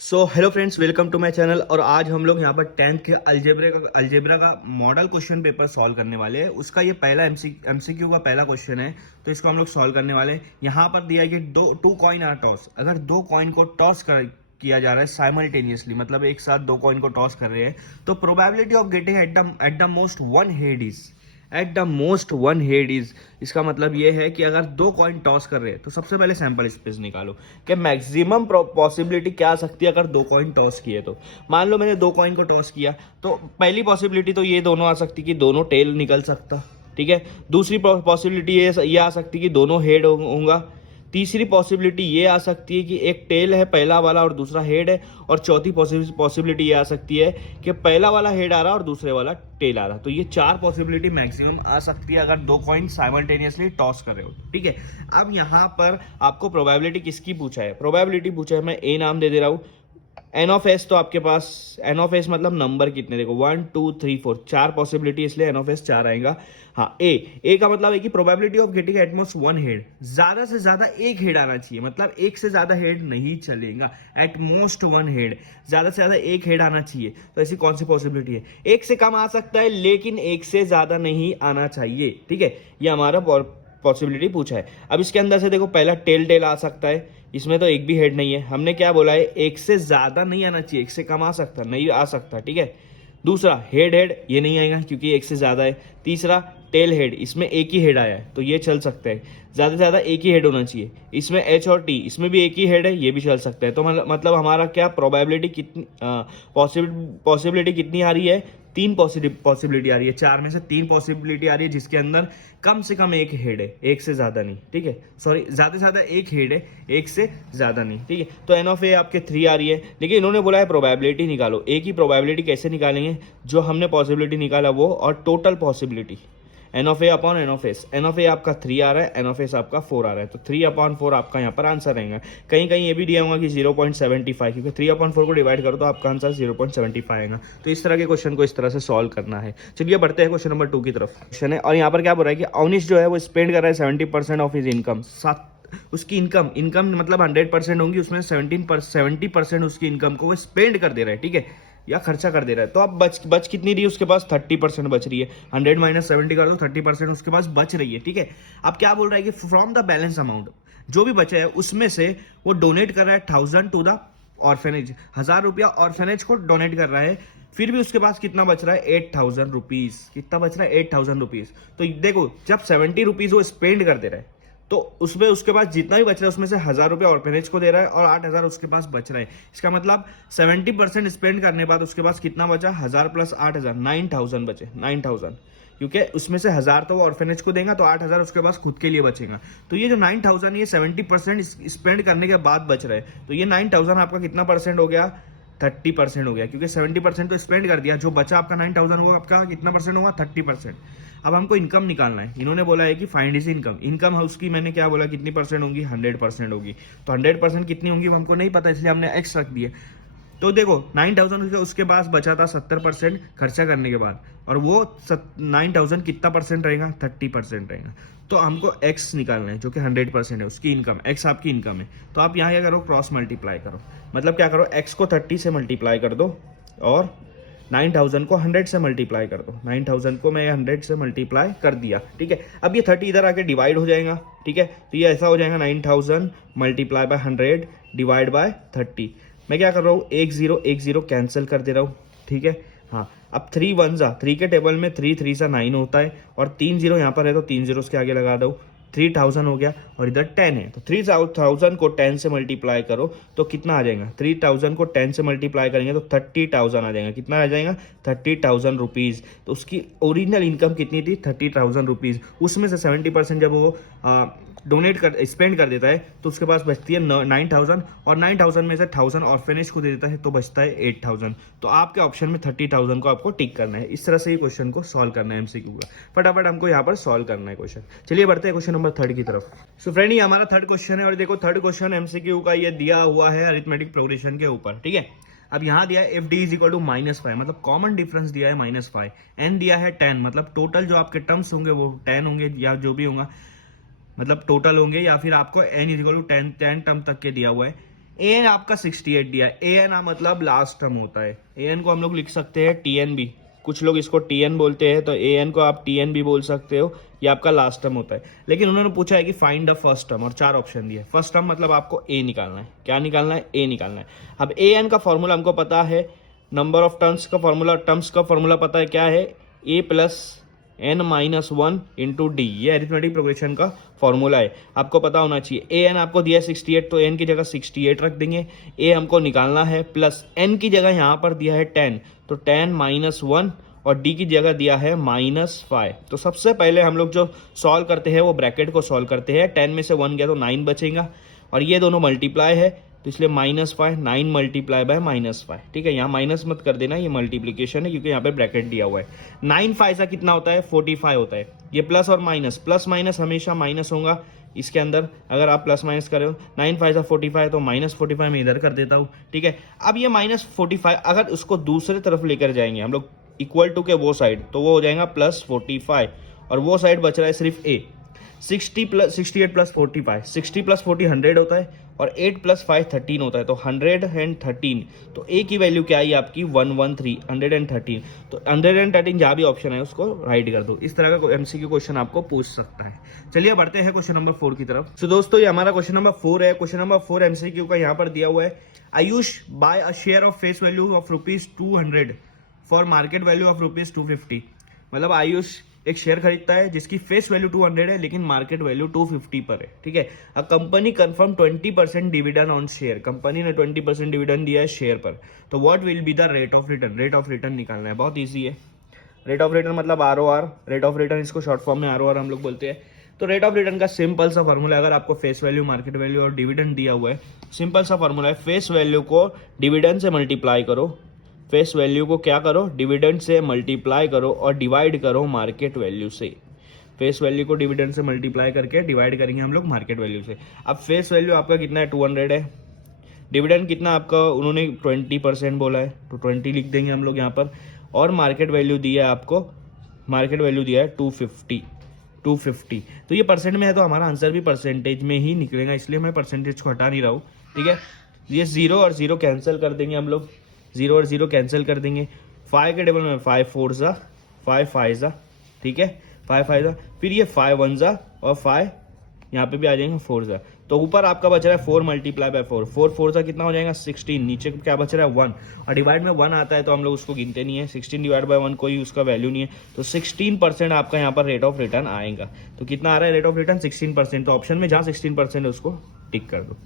So hello friends, welcome to my channel. और आज हम लोग यहाँ पर 10th के अलजेब्रा का मॉडल क्वेश्चन पेपर सॉल्व करने वाले हैं। उसका ये पहला एमसीक्यू का पहला क्वेश्चन है, तो इसको हम लोग सॉल्व करने वाले हैं। यहाँ पर दिया है कि टू कॉइन आर टॉस। अगर दो कॉइन को टॉस किया जा रहा है साइमल्टेनियसली, मतलब एक साथ दो कॉइन को टॉस कर रहे हैं, तो probability of getting at the most one head is इसका मतलब ये है कि अगर दो कॉइन टॉस कर रहे हैं तो सबसे पहले सैंपल स्पेस निकालो कि मैक्सिमम पॉसिबिलिटी क्या आ सकती है अगर दो कॉइन टॉस किए। तो मान लो मैंने दो कॉइन को टॉस किया, तो पहली पॉसिबिलिटी तो ये दोनों आ सकती कि दोनों टेल निकल सकता, ठीक है। दूसरी पॉसिबिलिटी ये आ सकती कि दोनों हेड होगा। तीसरी पॉसिबिलिटी ये आ सकती है कि एक टेल है पहला वाला और दूसरा हेड है। और चौथी पॉसिबिलिटी ये आ सकती है कि पहला वाला हेड आ रहा है और दूसरे वाला टेल आ रहा है। तो ये चार पॉसिबिलिटी मैक्सिमम आ सकती है अगर दो कॉइन साइमल्टेनियसली टॉस कर रहे हो, ठीक है। अब यहाँ पर आपको प्रोबेबिलिटी किसकी पूछा है? प्रोबेबिलिटी पूछा है, मैं ए नाम दे रहा हूँ। एन ऑफ एस, तो आपके पास एन ऑफ एस मतलब नंबर कितने, देखो 1 2 3 4, चार पॉसिबिलिटी, इसलिए एन ऑफ एस चार आएगा। हाँ, ए का मतलब है कि probability of getting at most one head, ज्यादा से ज्यादा एक हेड आना चाहिए, मतलब एक से ज्यादा हेड नहीं चलेगा। एट मोस्ट वन हेड, ज्यादा से ज्यादा एक हेड आना चाहिए। तो ऐसी कौन सी पॉसिबिलिटी है? एक से कम आ सकता है लेकिन एक से ज्यादा नहीं आना चाहिए, ठीक है। ये हमारा पॉसिबिलिटी पूछा है। अब इसके अंदर से देखो, पहला टेल आ सकता है, इसमें तो एक भी हेड नहीं है। हमने क्या बोला है? एक से ज्यादा नहीं आना चाहिए, एक से कम आ सकता नहीं आ सकता, ठीक है। दूसरा हेड ये नहीं आएगा क्योंकि एक से ज्यादा है। तीसरा टेल हेड, इसमें एक ही हेड आया है तो ये चल सकता है, ज्यादा से ज्यादा एक ही हेड होना चाहिए। इसमें एच और टी, इसमें भी एक ही हेड है, ये भी चल सकता है। तो मतलब हमारा क्या प्रोबेबिलिटी कितनी, पॉसिबिलिटी कितनी आ रही है? तीन पॉसिबिलिटी आ रही है, चार में से तीन पॉसिबिलिटी आ रही है जिसके अंदर कम से कम एक हेड है, एक से ज्यादा नहीं, ठीक है। सॉरी, ज्यादा से ज्यादा एक हेड है, एक से ज्यादा नहीं, ठीक है। तो एन ऑफ ए आपके 3 आ रही है, लेकिन इन्होंने बोला है प्रोबेबिलिटी निकालो। ए की प्रोबेबिलिटी कैसे निकालेंगे? जो हमने पॉसिबिलिटी निकाला वो और total possibility, n of a upon n of s. N of a आपका 3 आ रहा है, एन ऑफ एस आपका 4 आ रहा है, तो 3/4 आपका यहाँ पर आंसर रहेगा। कहीं कहीं ये भी दिया होगा कि 0.75, क्योंकि 3/4 को डिवाइड करो तो आपका आंसर 0.75 आएगा। तो इस तरह के क्वेश्चन को इस तरह से सॉल्व करना है। चलिए बढ़ते हैं क्वेश्चन नंबर 2 की तरफ। क्वेश्चन है, और यहाँ पर क्या बोल रहा है कि अवनीश जो है वो स्पेंड कर रहा है 70% ऑफ हिज इनकम। उसकी इनकम मतलब 100% होंगी, उसमें 70% उसकी इनकम को वो स्पेंड कर दे रहा है, ठीक है, या खर्चा कर दे रहा है। तो अब बच कितनी रही है उसके पास? 30% बच रही है। 100 माइनस 70 कर दो, 30% उसके पास बच रही है, ठीक है। अब क्या बोल रहा है कि फ्रॉम द बैलेंस अमाउंट, जो भी बचा है उसमें से वो डोनेट कर रहा है 1000 टू द ऑर्फेनेज, 1000 रुपया ऑर्फेनेज को डोनेट कर रहा है। फिर भी उसके पास कितना बच रहा है? 8000 रुपीज। कितना बच रहा है? 8000 रुपीज। तो देखो, जब 70 रुपीज वो स्पेंड कर दे रहा है तो उसमें उसके पास जितना भी बच रहा है उसमें से 1000 रुपया ऑर्फेनेज को दे रहा है और 8000 उसके पास बच रहा है। इसका मतलब 70% स्पेंड करने के बाद उसके पास कितना बचा? 1000 प्लस 8000, 9000 बचे। 9000, क्योंकि उसमें से 1000 तो वो ऑर्फेनेज को देगा, तो 8000 उसके पास खुद के लिए बचेगा। तो ये जो 9000 ये 70% स्पेंड करने के बाद बच रहा है। तो ये 9000 आपका कितना परसेंट हो गया? 30% हो गया, क्योंकि 70% तो स्पेंड कर दिया। जो बचा आपका 9000 वो आपका कितना परसेंट होगा? 30%। अब हमको इनकम निकालना है। इन्होंने बोला है कि find is income. Income house की मैंने क्या बोला? कितनी परसेंट होगी? 100% होगी। तो 100% कितनी होंगी हमको नहीं पता, इसलिए हमने एक्स रख दिया। तो देखो 9000 उसके पास बचा था 70% खर्चा करने के बाद, और वो 9000 कितना परसेंट रहेगा? 30% रहेगा। तो हमको एक्स निकालना है जो कि 100% है उसकी इनकम। एक्स आपकी इनकम है, तो आप यहाँ क्या करो? क्रॉस मल्टीप्लाई करो। मतलब क्या करो? एक्स को 30 से मल्टीप्लाई कर दो और 9000 को 100 से मल्टीप्लाई कर दो। 9000 को मैं 100 से मल्टीप्लाई कर दिया, ठीक है। अब ये 30 इधर आके डिवाइड हो जाएगा, ठीक है। तो ये ऐसा हो जाएगा 9000 मल्टीप्लाई बाय 100 डिवाइड बाय 30। मैं क्या कर रहा हूँ? 1 0 कैंसिल कर दे रहा हूँ, ठीक है। हाँ, अब 3 1 3 के टेबल में 3 3 9 होता है, और 3 0 यहाँ पर है तो 3 0 के आगे लगा दो। 3000 हो गया, और इधर 10 है तो 3000 को 10 से मल्टीप्लाई करो तो कितना आ जाएगा? 3000 को 10 से मल्टीप्लाई करेंगे तो 30,000 आ जाएगा। कितना आ जाएगा? 30,000 रुपीज़। तो उसकी ओरिजिनल इनकम कितनी थी? 30,000 रुपीज़। उसमें से 70% जब वो स्पेंड कर देता है तो उसके पास बचती है 9000, और 9000 में से 1000 ऑर्फेनेज को दे देता है तो बचता है 8000। तो आपके ऑप्शन में 30,000 को आपको टिक करना है। इस तरह से ये क्वेश्चन को सॉल्व करना है एमसीक्यू का। फटाफट हमको यहाँ पर सॉल्व करना है क्वेश्चन। चलिए बढ़ते हैं क्वेश्चन नंबर 3 की तरफ। सो फ्रेंड, ये हमारा थर्ड क्वेश्चन है, और देखो थर्ड क्वेश्चन एमसीक्यू का ये दिया हुआ है अरिथमेटिक प्रोग्रेशन के ऊपर, ठीक है। अब यहाँ दिया है F D is equal to -5, मतलब कॉमन डिफरेंस दिया है -5। एन दिया है 10, मतलब टोटल जो आपके टर्म्स होंगे वो 10 होंगे, या जो भी होगा मतलब टोटल होंगे, या फिर आपको n is equal to 10 term तक के दिया हुआ है। ए एन आपका 68 दिया है, ए एन मतलब लास्ट टर्म होता है, ए एन को हम लोग लिख सकते हैं टी एन बी, कुछ लोग इसको टी एन बोलते हैं, तो ए एन को आप टी एन भी बोल सकते हो, ये आपका लास्ट टर्म होता है। लेकिन उन्होंने पूछा है कि फाइंड द फर्स्ट टर्म और 4 ऑप्शन दिए। फर्स्ट टर्म मतलब आपको ए निकालना है, क्या निकालना है, ए निकालना है। अब ए एन का फॉर्मूला हमको पता है, नंबर ऑफ टर्म्स का फॉर्मूला, टर्म्स का फॉर्मूला पता है क्या है, a plus n minus 1 into d, ये अरिथमेटिक प्रोग्रेशन का फॉर्मूला है, आपको पता होना चाहिए। ए एन आपको दिया है 68, तो एन की जगह 68 रख देंगे, ए हमको निकालना है, प्लस एन की जगह यहाँ पर दिया है 10, तो 10 माइनस 1 और डी की जगह दिया है -5। तो सबसे पहले हम लोग जो सॉल्व करते हैं वो ब्रैकेट को सॉल्व करते हैं, 10 में से 1 गया तो 9 बचेगा, और ये दोनों मल्टीप्लाई है तो इसलिए -5, 9 मल्टीप्लाई बाय -5, ठीक है। यहाँ माइनस मत कर देना, ये मल्टीप्लीकेशन है क्योंकि यहाँ पे ब्रैकेट दिया हुआ है। 9 5 कितना होता है, 45 होता है। ये प्लस और माइनस, प्लस माइनस हमेशा माइनस होगा इसके अंदर, अगर आप प्लस माइनस कर रहे हो। 9 5 45, तो -45 में इधर कर देता हूँ, ठीक है। अब ये -45 अगर उसको दूसरे तरफ लेकर जाएंगे हम लोग इक्वल टू के वो साइड, तो वो हो जाएगा +45, और वो साइड बच रहा है सिर्फ ए। 68 + 45, 60 + 40 100 होता है, और 8 + 5 13 होता है, तो 113। तो ए की वैल्यू क्या आई आपकी 113, 113। तो 113 जहाँ भी ऑप्शन है उसको राइट कर दो। इस तरह का एमसीक्यू क्वेश्चन आपको पूछ सकता है। चलिए बढ़ते हैं क्वेश्चन नंबर 4 की तरफ। तो दोस्तों ये हमारा क्वेश्चन नंबर 4 है। क्वेश्चन नंबर 4 एमसीक्यू का यहाँ पर दिया हुआ है, Ayush buy a share of face value of ₹200 for market value of ₹250। मतलब आयुष एक शेयर खरीदता है जिसकी फेस वैल्यू 200 है लेकिन मार्केट वैल्यू 250 पर है, ठीक है। A company confirm 20% dividend on share, company ने 20% डिविडेंड दिया है शेयर पर, तो what will be the rate of return. Rate of return निकालना है, बहुत ईजी है। रेट ऑफ रिटर्न मतलब आरओआर, रेट ऑफ रिटर्न इसको शॉर्ट फॉर्म में आरओआर हम लोग बोलते हैं। तो रेट ऑफ रिटर्न का सिंपल सा फॉर्मूला, अगर आपको फेस वैल्यू, मार्केट वैल्यू और डिविडेंड दिया हुआ है, सिंपल सा फॉर्मूला है, फेस वैल्यू को डिविडेंड से मल्टीप्लाई करो, फेस वैल्यू को क्या करो, डिविडेंड से मल्टीप्लाई करो और डिवाइड करो मार्केट वैल्यू से। फेस वैल्यू को डिविडेंड से मल्टीप्लाई करके डिवाइड करेंगे हम लोग मार्केट वैल्यू से। अब फेस वैल्यू आपका कितना है, 200 है, डिविडेंड कितना आपका, उन्होंने 20% बोला है, तो 20 लिख देंगे हम लोग यहाँ पर, और मार्केट वैल्यू दिया है आपको, मार्केट वैल्यू दिया है 250। तो ये परसेंट में है तो हमारा आंसर भी परसेंटेज में ही निकलेगा, इसलिए मैं परसेंटेज को हटा नहीं रहा हूँ, ठीक है। ये 0 और 0 कैंसिल कर देंगे हम लोग, 0 और 0 कैंसिल कर देंगे। 5 के टेबल में 5 4 ज़ा, 5 5 ज़ा, ठीक है, 5 5 ज़ा, फिर ये 5 1 ज़ा, और 5 यहाँ पे भी आ जाएंगे 4 ज़ा। तो ऊपर आपका बच रहा है 4 मल्टीप्लाई बाय 4, 4 4 ज़ा कितना हो जाएगा 16, नीचे क्या बच रहा है 1, और डिवाइड में 1 आता है तो हम लोग उसको गिनते नहीं है, 16 डिवाइड बाय 1 कोई उसका वैल्यू नहीं है, तो 16% आपका यहाँ पर रेट ऑफ रिटर्न आएगा। तो कितना आ रहा है रेट ऑफ रिटर्न, 16%। तो ऑप्शन में जहाँ 16% है उसको टिक कर दो।